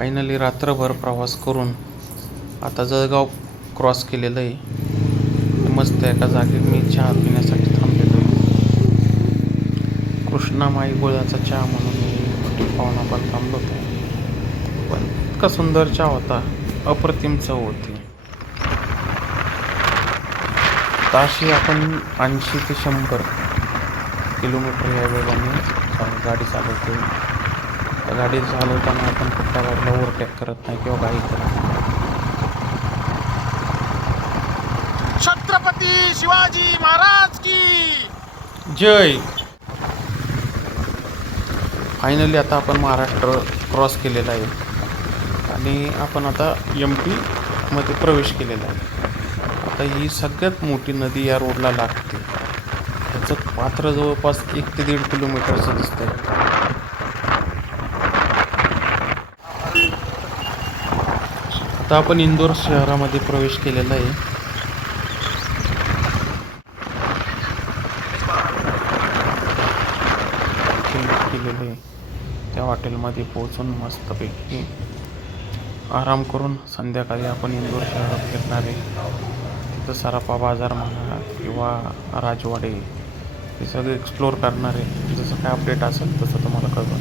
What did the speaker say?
Finally रात्रभर प्रवास करून आता जळगाव क्रॉस केलेलं आहे. मस्त एका जागी मी चहा पिण्यासाठी थांबलेलो आहे. कृष्णामाई गुळाचा चहा म्हणून मी हॉटेल पाहून आपण थांबलो होतो. पण इतका सुंदर चहा होता, अप्रतिम चव होती. ताशी आपण 80 ते 100 किलोमीटर या वेगाने गाडी चालवतो. त्या गाडी चालवताना आपण कुठल्या गाडीला ओव्हरटेक करत नाही किंवा काही करत नाही. छत्रपती शिवाजी महाराज की जय. फायनली आता आपण महाराष्ट्र क्रॉस केलेला आहे आणि आपण आता MP मध्ये प्रवेश केलेला आहे. आता ही सगळ्यात मोठी नदी या रोडला लागते. त्याचं पात्र जवळपास 1 ते 1.5 किलोमीटरचं दिसतंय. आता आपण इंदोर शहरामध्ये प्रवेश केलेला आहे. केलेले त्या हॉटेलमध्ये पोहोचून मस्तपैकी आराम करून संध्याकाळी आपण इंदोर शहरात फिरणार आहे. तिथं सराफा बाजार म्हणा किंवा राजवाडे हे सगळे एक्सप्लोअर करणार आहे. जसं काय अपडेट असेल तसं तुम्हाला कळवा.